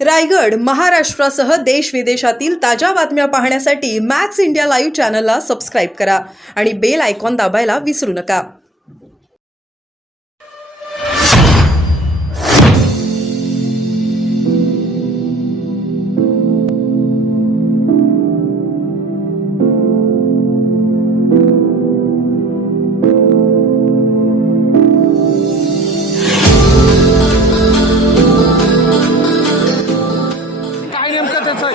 रायगड महाराष्ट्रासह देश विदेशातील ताज्या बातम्या पाहण्यासाठी मॅक्स इंडिया लाईव्ह चॅनलला सबस्क्राईब करा आणि बेल आयकॉन दाबायला विसरू नका. काय नेमकं त्याचं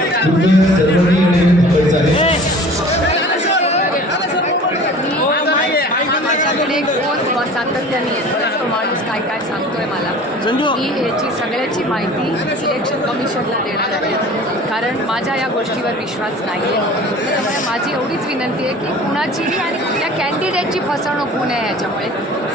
माझ्याकडे एक फोन सातत्याने येतो. तो माणूस काय काय सांगतोय मला संजू. की याची सगळ्याची माहिती इलेक्शन कमिशनला देणार आहे, कारण माझ्या या गोष्टीवर विश्वास नाही आहे. त्यामुळे माझी एवढीच विनंती आहे की कुणाचीही आणि कुठल्या कॅन्डिडेटची फसवणूक होऊ नये. याच्यामुळे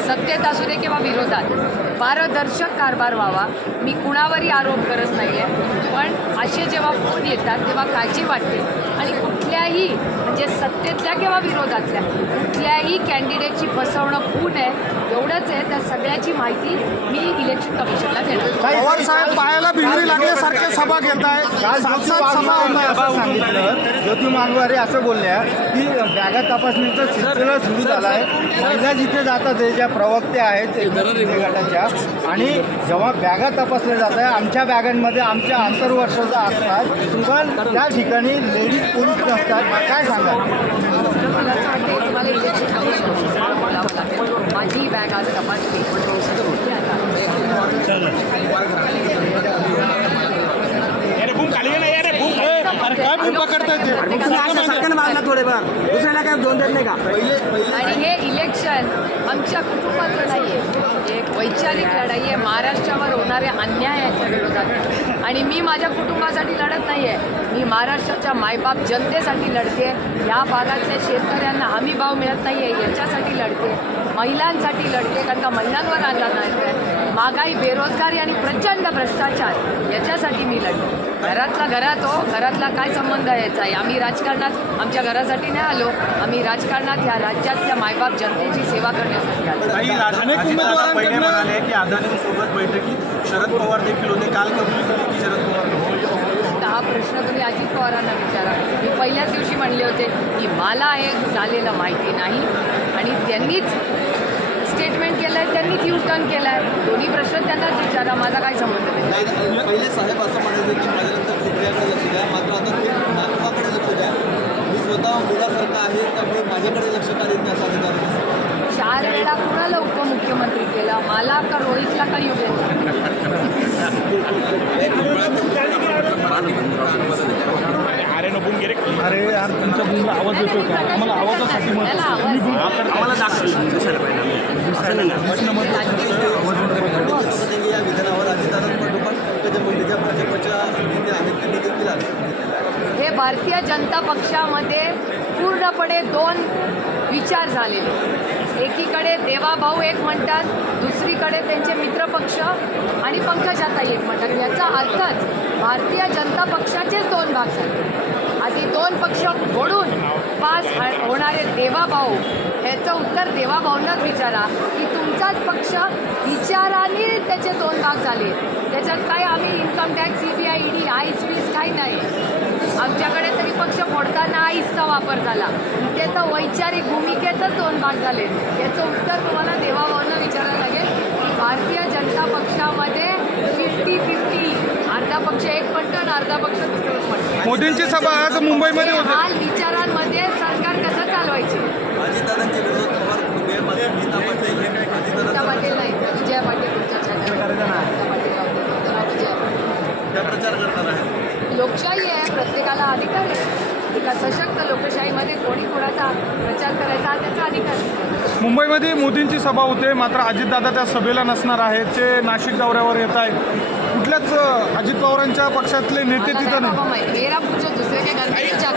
सत्तेत असू दे किंवा विरोधात पारदर्शक कारभार व्हावा. मी कुणावरही आरोप करत नाही आहे, पण असे जेव्हा फोन येतात तेव्हा काळजी वाटते. आणि कुठल्याही म्हणजे सत्तेतल्या किंवा विरोधातल्या कुठल्याही कॅन्डिडेटची फसवणूक होऊ नये एवढंच आहे. त्या सगळ्याची माहिती मी इलेक्शन कमिशनला देणार. पवार साहेब पायाला भिंगरी लागल्यासारखे सभा घेत आहे. संसद सभा होत आहे असं सांगितलं. ज्योती मांगवारे असं बोलल्या की बॅगा तपासणीचा सिलसिला सुरू झाला आहे. महिला जिथे जातात ते ज्या प्रवक्त्या आहेत एकनाथ शिंदे गटाच्या, आणि जेव्हा बॅगा तपासल्या जात आहे आमच्या बॅगांमध्ये आमच्या आंतरवर्षाचा असतात, पण त्या ठिकाणी लेडीज पोलीस नसतात. काय सांगा? मला असं वाटतं तुम्हाला इलेक्शन कमिशनशी सगळं बोलावं लागेल. माझी बॅग आज तपासली. काय पण पकडतायत ते. आणि हे इलेक्शन आमच्या कुटुंबाचं नाही आहे, एक वैचारिक लढाई आहे महाराष्ट्रावर होणाऱ्या अन्यायाच्या विरोधात. आणि मी माझ्या कुटुंबासाठी लढत नाही आहे, मी महाराष्ट्राच्या मायबाप जनतेसाठी लढते. या भागातल्या शेतकऱ्यांना हमी भाव मिळत नाही आहे याच्यासाठी लढते. महिलांसाठी लढते, कारण का महिलांवर आंदोलन आहे. महागाई, बेरोजगारी आणि प्रचंड भ्रष्टाचार याच्यासाठी मी लढते. घरातला घरात हो, घरातला काय संबंध यायचा आहे? आम्ही राजकारणात आमच्या घरासाठी नाही आलो, आम्ही राजकारणात या राज्यातल्या मायबाप जनतेची सेवा करण्यासाठी आलो. अनेक उमेदवारांकडनं म्हणाले की अदानींसोबत बैठकीत शरद पवार देखील होते. काल कबुली केली की शरद पवार. हा प्रश्न तुम्ही अजित पवारांना विचारा. मी पहिल्याच दिवशी म्हणले होते की मला हे झालेलं माहिती नाही, आणि त्यांनीच स्टेटमेंट केलं आहे, त्यांनीच यू टर्न केला आहे. दोन्ही प्रश्न त्यांनाच विचारा, माझा काय संबंध नाही. पहिले साहेब असं म्हणायचं की माझ्यानंतर सुप्रियाकडे लक्ष द्या, मात्र आता ते नातवाकडे लक्ष द्या. मी स्वतः मुलासारखं आहे, त्यामुळे माझ्याकडे लक्ष का देत नाही असं अधिकार. 4 वेळा कुणाला उपमुख्यमंत्री केला, मला का रोहितला का येऊ अरे यार तुमच्या मुलीला आवाज येतोय का? आम्हाला आवाजासाठी या विधानावर अजितदादांपाठोपाठ पंकजा मुंडे ज्या भाजपच्या नेते आहेत त्यांनी देखील आले. हे भारतीय जनता पक्षामध्ये पूर्णपणे 2 विचार झालेले. एकीकडे देवाभाऊ एक म्हणतात, दुसरीकडे त्यांचे मित्रपक्ष आणि पंकजाताई एक म्हणतात. याचा अर्थच भारतीय जनता पक्षाचेच 2 भाग झाले. आधी 2 पक्ष फोडून पास होणारे देवाभाऊ, ह्याचं उत्तर देवाभाऊंनाच विचारा की तुमचाच पक्ष विचाराने त्याचे 2 भाग झाले. त्याच्यात काय आम्ही income tax, CBI, ED, ice वीस काही नाही. आमच्याकडे तरी पक्ष फोडताना आईसचा वापर झाला. इथे तर वैचारिक भूमिकेतच 2 भाग झाले. याचं उत्तर तुम्हाला देवाभाऊंना विचारायला लागेल. भारतीय जनता पक्षामध्ये 50-50, अर्धा पक्ष एक म्हणतो आणि अर्धा पक्ष दुसरं म्हणतो. मोदींची सभा आज मुंबईमध्ये होती. हाल विचारांमध्ये सरकार कसं चालवायचे? अजितदादांच्या विरोधात पवार कुटुंबीय मात्र गीता पाटील गीता अजितदादा पाटील नाही, विजय पाटील तुमच्या त्या प्रचार करणार आहेत. लोकशाही आहे, प्रत्येकाला अधिकार आहे. एका सशक्त लोकशाहीमध्ये कोणी कोणाचा प्रचार करायचा हा त्याचा अधिकार आहे. मुंबईमध्ये मोदींची सभा होते, मात्र अजितदादा त्या सभेला नसणार आहेत. ते नाशिक दौऱ्यावर येत आहेत. कुठल्याच अजित पवारांच्या पक्षातले नेते तिथं नाही. मेरा पुढचे दुसरे काही गणपतीच्या